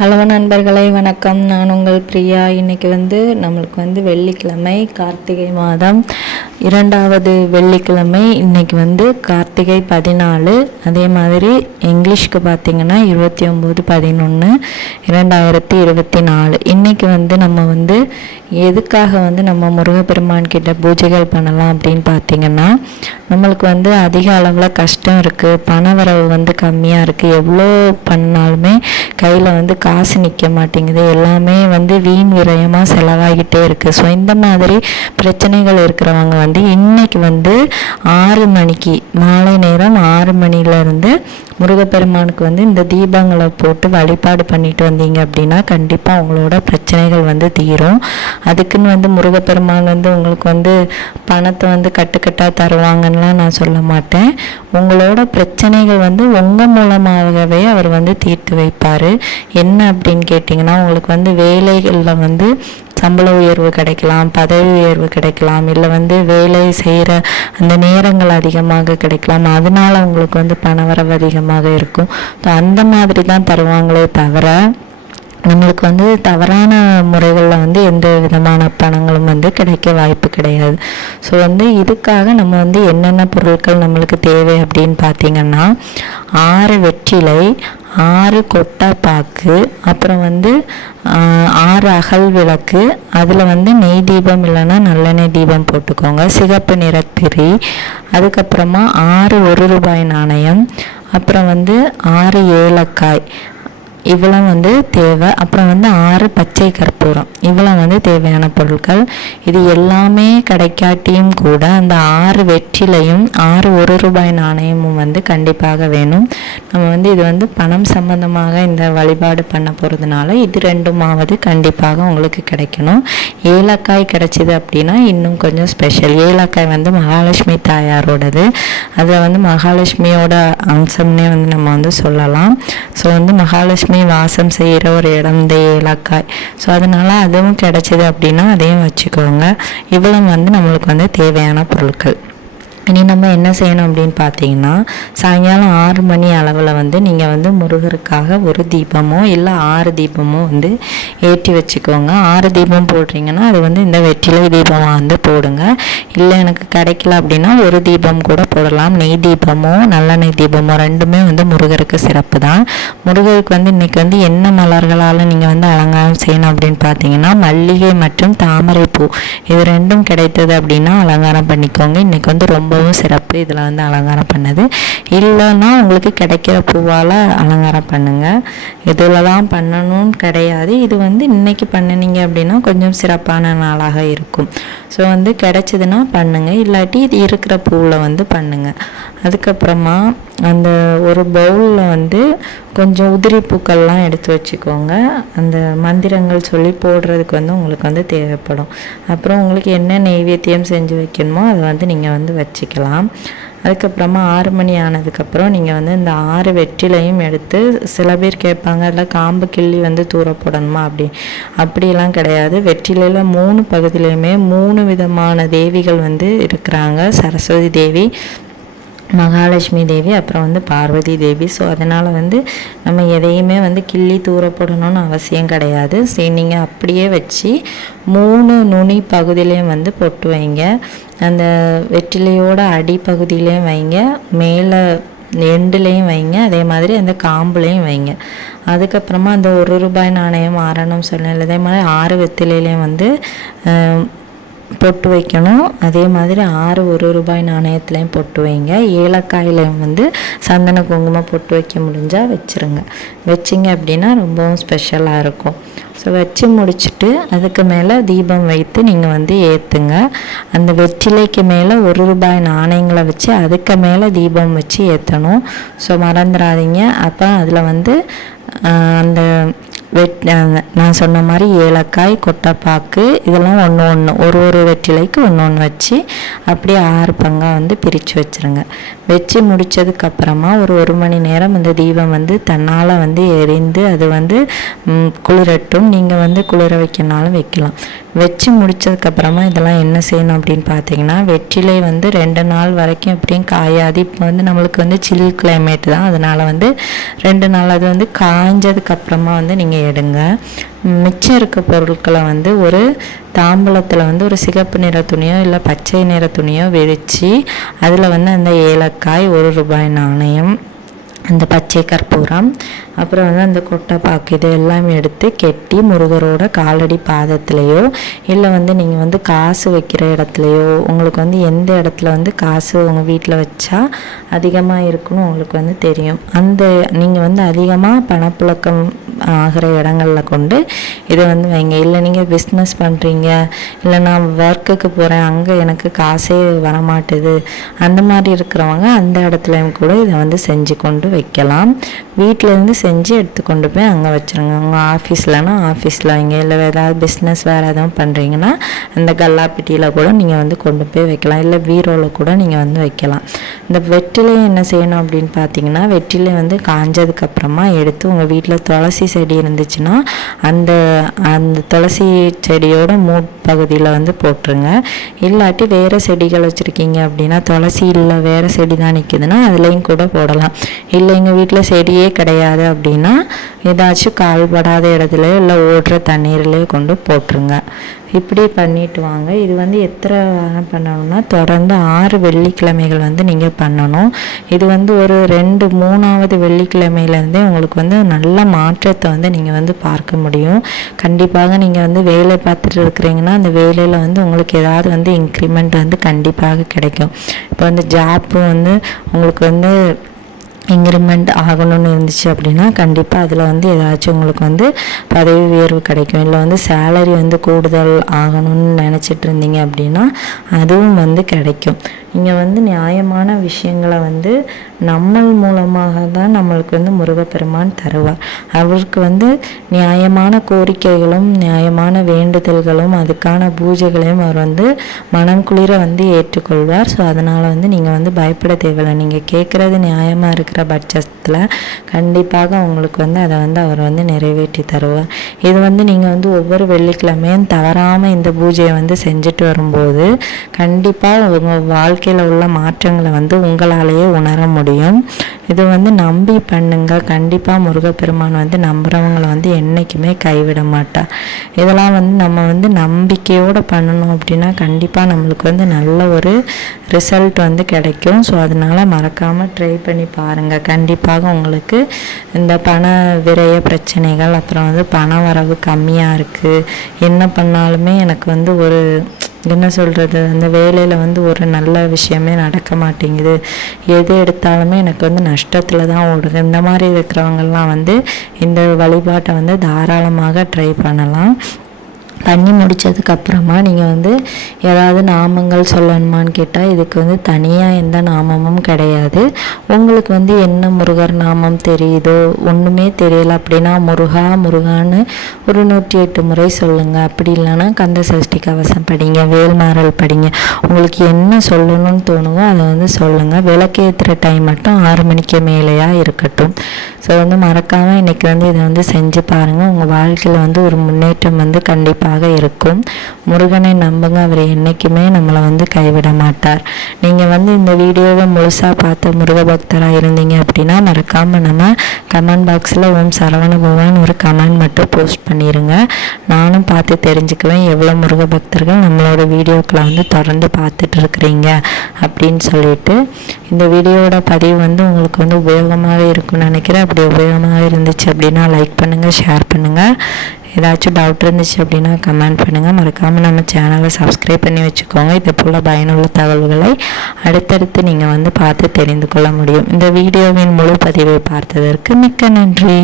Hello நண்பர்களே, வணக்கம். நான் உங்கள் பிரியா. இன்றைக்கி நம்மளுக்கு வெள்ளிக்கிழமை, கார்த்திகை மாதம் 2வது வெள்ளிக்கிழமை. இன்றைக்கி கார்த்திகை 14, அதே மாதிரி இங்கிலீஷ்க்கு பார்த்திங்கன்னா 29/11/2024. இன்றைக்கி நம்ம எதுக்காக நம்ம முருகப்பெருமான் கிட்ட பூஜைகள் பண்ணலாம் அப்படின்னு பார்த்திங்கன்னா, நம்மளுக்கு அதிக அளவில் கஷ்டம் இருக்குது, பண வரவு கம்மியாக இருக்குது, எவ்வளோ பண்ணாலுமே கையில் காசு நிற்க மாட்டேங்குது, எல்லாமே வீண் விரயமாக செலவாகிட்டே இருக்குது. ஸோ இந்த மாதிரி பிரச்சனைகள் இருக்கிறவங்க இன்னைக்கு 6 மணிக்கு, மாலை நேரம் 6 மணிலேருந்து முருகப்பெருமானுக்கு இந்த தீபங்களை போட்டு வழிபாடு பண்ணிட்டு வந்தீங்க அப்படின்னா கண்டிப்பாக உங்களோட பிரச்சனைகள் தீரும். அதுக்குன்னு முருகப்பெருமான் உங்களுக்கு பணத்தை கட்டுக்கட்டாக தருவாங்கன்னெலாம் நான் சொல்ல மாட்டேன். உங்களோட பிரச்சனைகள் உங்கள் மூலமாகவே அவர் தீர்த்து வைப்பார். என்ன அப்படின்னு கேட்டிங்கன்னா, உங்களுக்கு வேலைகளில் சம்பள உயர்வு கிடைக்கலாம், பதவி உயர்வு கிடைக்கலாம், இல்லை வேலை செய்கிற அந்த நேரங்கள் அதிகமாக கிடைக்கலாம். அதனால் உங்களுக்கு பணவரவு அதிகமாக இருக்கும். ஸோ அந்த மாதிரி தான் தருவாங்களே தவிர நம்மளுக்கு தவறான முறைகளில் எந்த விதமான பணங்களும் கிடைக்க வாய்ப்பு கிடையாது. ஸோ இதுக்காக நம்ம என்னென்ன பொருட்கள் நம்மளுக்கு தேவை அப்படின்னு பார்த்திங்கன்னா, 6 வெற்றிலை, 6 கொட்டைப்பாக்கு, அப்புறம் 6 அகல் விளக்கு, அதில் நெய் தீபம் இல்லைன்னா நல்லெண்ணெய் தீபம் போட்டுக்கோங்க, சிகப்பு நிறத்திரி, அதுக்கப்புறமா 6 1 ரூபாய் நாணயம், அப்புறம் 6 ஏலக்காய், இவ்வளோ தேவை. அப்புறம் 6 பச்சை கற்பூரம், இவ்வளோ தேவையான பொருட்கள். இது எல்லாமே கிடைக்காட்டியும் கூட அந்த 6 வெற்றிலையும் 6 1 ரூபாய் நாணயமும் கண்டிப்பாக வேணும். நம்ம இது பணம் சம்பந்தமாக இந்த வழிபாடு பண்ண போகிறதுனால இது ரெண்டுமாவது கண்டிப்பாக உங்களுக்கு கிடைக்கணும். ஏலக்காய் கிடைச்சிது அப்படின்னா இன்னும் கொஞ்சம் ஸ்பெஷல். ஏலக்காய் மகாலட்சுமி தாயாரோடது, அதில் மகாலட்சுமியோட அம்சம்னே நம்ம சொல்லலாம். ஸோ மகாலட்சுமி வாசம் செய்கிற ஒரு இடம் இந்த ஏலக்காய். ஸோ அதனால் அதுவும் கிடைச்சிது அப்படின்னா அதையும் வச்சுக்கோங்க. இவ்வளோ நம்மளுக்கு தேவையான பொருட்கள். இனி நம்ம என்ன செய்யணும் அப்படின்னு பார்த்தீங்கன்னா, சாயங்காலம் 6 மணி அளவில் நீங்கள் முருகருக்காக ஒரு தீபமோ இல்லை 6 தீபமோ ஏற்றி வச்சுக்கோங்க. 6 தீபம் போடுறீங்கன்னா அது இந்த வெற்றிலை தீபமாக போடுங்க. இல்லை எனக்கு கிடைக்கல அப்படின்னா ஒரு தீபம் கூட போடலாம். நெய் தீபமோ நல்லெண்ணெய் தீபமோ ரெண்டுமே முருகருக்கு சிறப்பு தான். முருகருக்கு இன்றைக்கி என்ன மலர்களால் நீங்கள் அலங்காரம் செய்யணும் அப்படின்னு பார்த்தீங்கன்னா, மல்லிகை மற்றும் தாமரை பூ, இது ரெண்டும் கிடைத்தது அப்படின்னா அலங்காரம் பண்ணிக்கோங்க. இன்றைக்கி ரொம்பவும் சிறப்பு இதில் அலங்காரம் பண்ணது. இல்லைன்னா உங்களுக்கு கிடைக்கிற பூவால் அலங்காரம் பண்ணுங்கள். இதில் தான் பண்ணணும்னு கிடையாது. இது இன்னைக்கு பண்ணினீங்க அப்படின்னா கொஞ்சம் சிறப்பான நாளாக இருக்கும். ஸோ கிடைச்சதுன்னா பண்ணுங்கள், இல்லாட்டி இது இருக்கிற பூவில் பண்ணுங்கள். அதுக்கப்புறமா அந்த ஒரு பவுலில் கொஞ்சம் உதிரி பூக்கள்லாம் எடுத்து வச்சுக்கோங்க. அந்த மந்திரங்கள் சொல்லி போடுறதுக்கு உங்களுக்கு தேவைப்படும். அப்புறம் உங்களுக்கு என்ன நெய்வேத்தியம் செஞ்சு வைக்கணுமோ அதை நீங்கள் வச்சுக்கலாம். அதுக்கப்புறமா 6 மணி ஆனதுக்கப்புறம் நீங்கள் இந்த 6 வெற்றிலையும் எடுத்து, சில பேர் கேட்பாங்க இல்லை காம்பு கிள்ளி தூர போடணுமா அப்படியெல்லாம் கிடையாது. வெற்றிலையில் 3 பகுதியிலையுமே 3 விதமான தேவிகள் இருக்கிறாங்க. சரஸ்வதி தேவி, மகாலட்சுமி தேவி, அப்புறம் பார்வதி தேவி. ஸோ அதனால் நம்ம எதையுமே கிள்ளி தூர போடணும்னு அவசியம் கிடையாது. சரி, நீங்கள் அப்படியே வச்சு 3 நுனி பகுதியிலையும் பொட்டு வைங்க. அந்த வெற்றிலையோட அடிப்பகுதியிலையும் வைங்க, மேலே எண்டுலேயும் வைங்க, அதே மாதிரி அந்த காம்புலையும் வைங்க. அதுக்கப்புறமா அந்த 1 ரூபாய் நாணயம் ஆறணும் சொன்னேன், அதே மாதிரி 6 வெற்றிலையிலையும் பொட்டு வைக்கணும். அதே மாதிரி 6 1 ரூபாய் நாணயத்துலேயும் பொட்டு வைங்க. ஏலக்காயிலையும் சந்தன குங்குமம் பொட்டு வைக்க முடிஞ்சால் வச்சுருங்க. வச்சிங்க அப்படின்னா ரொம்பவும் ஸ்பெஷலாக இருக்கும். ஸோ வச்சு முடிச்சுட்டு அதுக்கு மேலே தீபம் வைத்து நீங்கள் ஏற்றுங்க. அந்த வெற்றிலைக்கு மேலே 1 ரூபாய் நாணயங்களை வச்சு அதுக்கு மேலே தீபம் வச்சு ஏற்றணும். ஸோ மறந்துடாதீங்க. அப்போ அதில் அந்த நான் சொன்ன மாதிரி ஏலக்காய், கொட்டைப்பாக்கு, இதெல்லாம் ஒன்று ஒரு வெற்றிலைக்கு ஒன்று வச்சு அப்படியே 6 பங்காக பிரித்து வச்சுருங்க. வச்சு முடித்ததுக்கப்புறமா ஒரு மணி நேரம் அந்த தீபம் வந்து தன்னால் வந்து எரிந்து அது வந்து குளிரட்டும். நீங்கள் வந்து குளிர வைக்கனாலும் வைக்கலாம். வச்சு முடித்ததுக்கப்புறமா இதெல்லாம் என்ன செய்யணும் அப்படின்னு பார்த்தீங்கன்னா, வெற்றிலை வந்து 2 நாள் வரைக்கும் எப்படியும் காயாது. இப்போ வந்து நம்மளுக்கு வந்து சில் கிளைமேட் தான், அதனால் வந்து 2 நாள் அது வந்து காய்ஞ்சதுக்கப்புறமா வந்து நீங்கள் எடுங்க. மிச்சம் இருக்க பொருட்களை வந்து ஒரு தாம்பூலத்தில் வந்து ஒரு சிகப்பு நிற துணியோ இல்லை பச்சை நிற துணியோ விரித்து அதில் வந்து அந்த ஏலக்காய், ₹1 நாணயம், அந்த பச்சை கற்பூரம், அப்புறம் வந்து அந்த கொட்டைப்பாக்கு இது எல்லாமே எடுத்து கெட்டி முருகரோட காலடி பாதத்துலேயோ இல்லை வந்து நீங்கள் வந்து காசு வைக்கிற இடத்துலையோ, உங்களுக்கு வந்து எந்த இடத்துல வந்து காசு உங்கள் வீட்டில் வச்சா அதிகமாக இருக்குன்னு உங்களுக்கு வந்து தெரியும், அந்த நீங்கள் வந்து அதிகமாக பணப்புழக்கம் ஆகிற இடங்களில் கொண்டு இதை வந்து வைங்க. இல்லை நீங்கள் பிஸ்னஸ் பண்ணுறீங்க, இல்லை நான் ஒர்க்குக்கு போகிறேன், அங்கே எனக்கு காசே வரமாட்டுது, அந்த மாதிரி இருக்கிறவங்க அந்த இடத்துலையும் கூட இதை வந்து செஞ்சு கொண்டு வைக்கலாம். வீட்டிலேருந்து செஞ்சு எடுத்து கொண்டு போய் அங்கே வச்சுருங்க. உங்கள் ஆஃபீஸ்லனா ஆஃபீஸில் வைங்க. இல்லை ஏதாவது பிஸ்னஸ் வேறு எதுவும் பண்ணுறீங்கன்னா அந்த கல்லாப்பெட்டியில் கூட நீங்கள் வந்து கொண்டு போய் வைக்கலாம். இல்லை பீரோவில் கூட நீங்கள் வந்து வைக்கலாம். இந்த வெற்றிலை என்ன செய்யணும் அப்படின்னு பார்த்தீங்கன்னா, வெற்றிலை வந்து காஞ்சதுக்கப்புறமா எடுத்து உங்கள் வீட்டில் துளசி செடி இருந்துச்சுன்னா அந்த துளசி செடியோட பகுதியில் வந்து போட்டுருங்க. இல்லாட்டி வேறு செடிகள் வச்சுருக்கீங்க அப்படின்னா, துளசி இல்லை வேறு செடி தான் நிற்கிதுன்னா அதுலேயும் கூட போடலாம். இல்லை எங்கள் வீட்டில் செடியே கிடையாது அப்படின்னா ஏதாச்சும் கால்படாத இடத்துலையோ இல்லை ஓடுற தண்ணீர்லேயோ கொண்டு போட்டுருங்க. இப்படி பண்ணிட்டு வாங்க. இது வந்து எத்தனை வாரம் பண்ணணும்னா தொடர்ந்து 6 வெள்ளிக்கிழமைகள் வந்து நீங்கள் பண்ணணும். இது வந்து ஒரு 2-3ஆவது வெள்ளிக்கிழமையிலேருந்தே உங்களுக்கு வந்து நல்ல மாற்றத்தை வந்து நீங்கள் வந்து பார்க்க முடியும். கண்டிப்பாக நீங்கள் வந்து வேலை பார்த்துட்டு இருக்கிறீங்கன்னா அந்த வேலையில் வந்து உங்களுக்கு ஏதாவது வந்து இன்க்ரிமெண்ட் வந்து கண்டிப்பாக கிடைக்கும். இப்போ வந்து ஜாப்பு வந்து உங்களுக்கு வந்து இன்க்ரிமெண்ட் ஆகணும்னு இருந்துச்சு அப்படின்னா கண்டிப்பாக அதில் வந்து ஏதாச்சும் உங்களுக்கு வந்து பதவி உயர்வு கிடைக்கும். இல்லை வந்து சேலரி வந்து கூடுதல் ஆகணும்னு நினச்சிட்டு இருந்தீங்க அப்படின்னா அதுவும் வந்து கிடைக்கும். நீங்கள் வந்து நியாயமான விஷயங்களை வந்து நம்ம மூலமாக தான் நம்மளுக்கு வந்து முருகப்பெருமான் தருவார். அவருக்கு வந்து நியாயமான கோரிக்கைகளும் நியாயமான வேண்டுதல்களும் அதுக்கான பூஜைகளையும் அவர் வந்து மனம் குளிர வந்து ஏற்றுக்கொள்வார். ஸோ அதனால் வந்து நீங்கள் வந்து பயப்பட தேவையில்லை. நீங்கள் கேட்குறது நியாயமாக இருக்கிற பட்சத்தில் கண்டிப்பாக உங்களுக்கு வந்து அதை வந்து அவர் வந்து நிறைவேற்றி தருவார். இது வந்து நீங்கள் வந்து ஒவ்வொரு வெள்ளிக்கிழமையும் தவறாமல் இந்த பூஜையை வந்து செஞ்சுட்டு வரும்போது கண்டிப்பாக உங்கள் வாழ்க்கையில் உள்ள மாற்றங்களை வந்து உங்களாலேயே உணர முடியும். இது வந்து நம்பி பண்ணுங்க. கண்டிப்பாக முருகப்பெருமான் வந்து நம்புறவங்களை வந்து என்றைக்குமே கைவிட மாட்டார். இதெல்லாம் வந்து நம்ம வந்து நம்பிக்கையோடு பண்ணணும் அப்படின்னா கண்டிப்பாக நம்மளுக்கு வந்து நல்ல ஒரு ரிசல்ட் வந்து கிடைக்கும். ஸோ அதனால் மறக்காமல் ட்ரை பண்ணி பாருங்கள். கண்டிப்பாக உங்களுக்கு இந்த பண விரய பிரச்சனைகள், அப்புறம் வந்து பண வரவு கம்மியாக இருக்குது, என்ன பண்ணாலுமே எனக்கு வந்து ஒரு என்ன சொல்கிறது, அந்த வேலையில் வந்து ஒரு நல்ல விஷயமே நடக்க மாட்டேங்குது, எது எடுத்தாலுமே எனக்கு வந்து நஷ்டத்தில் தான் ஓடுது, இந்த மாதிரி இருக்கிறவங்கெல்லாம் வந்து இந்த வழிபாட்டை வந்து தாராளமாக ட்ரை பண்ணலாம். பண்ணி முடித்ததுக்கப்புறமா நீங்கள் வந்து ஏதாவது நாமங்கள் சொல்லணுமான்னு கேட்டால் இதுக்கு வந்து தனியாக எந்த நாமமும் கிடையாது. உங்களுக்கு வந்து என்ன முருகர் நாமம் தெரியுதோ, ஒன்றுமே தெரியல அப்படின்னா முருகா முருகான்னு ஒரு 108 முறை சொல்லுங்கள். அப்படி இல்லைன்னா கந்த சஷ்டி கவசம் படிங்க, வேல்மாறல் படிங்க. உங்களுக்கு என்ன சொல்லணும்னு தோணுவோ அதை வந்து சொல்லுங்கள். விளக்கேற்றுற டைம் மட்டும் 6 மணிக்கு மேலேயா இருக்கட்டும். ஸோ வந்து மறக்காமல் இன்றைக்கி வந்து இதை வந்து செஞ்சு பாருங்கள். உங்கள் வாழ்க்கையில் வந்து ஒரு முன்னேற்றம் வந்து கண்டிப்பாக இருக்கும். முருகனை நம்புங்க, அவர் என்றைக்குமே நம்மளை வந்து கைவிட மாட்டார். நீங்கள் வந்து இந்த வீடியோவை முழுசாக பார்த்த முருக பக்தராக இருந்தீங்க அப்படின்னா மறக்காமல் நம்ம கமெண்ட் பாக்ஸில் ஓம் சரவண பவான் ஒரு கமெண்ட் மட்டும் போஸ்ட் பண்ணிடுங்க. நானும் பார்த்து தெரிஞ்சுக்குவேன் எவ்வளோ முருக பக்தர்கள் நம்மளோட வீடியோக்களை வந்து தொடர்ந்து பார்த்துட்டு இருக்கிறீங்க அப்படின்னு சொல்லிட்டு. இந்த வீடியோவோட பதிவு வந்து உங்களுக்கு வந்து உபயோகமாக இருக்கும்னு நினைக்கிறேன். அப்படி உபயோகமாக இருந்துச்சு அப்படின்னா லைக் பண்ணுங்கள், ஷேர் பண்ணுங்கள். ஏதாச்சும் டவுட் இருந்துச்சு அப்படின்னா கமெண்ட் பண்ணுங்கள். மறக்காமல் நம்ம சேனலை சப்ஸ்கிரைப் பண்ணி வச்சுக்கோங்க. இது போல் பயனுள்ள தகவல்களை அடுத்தடுத்து நீங்கள் வந்து பார்த்து தெரிந்து கொள்ள முடியும். இந்த வீடியோவின் முழு பதிவை பார்த்ததற்கு மிக்க நன்றி.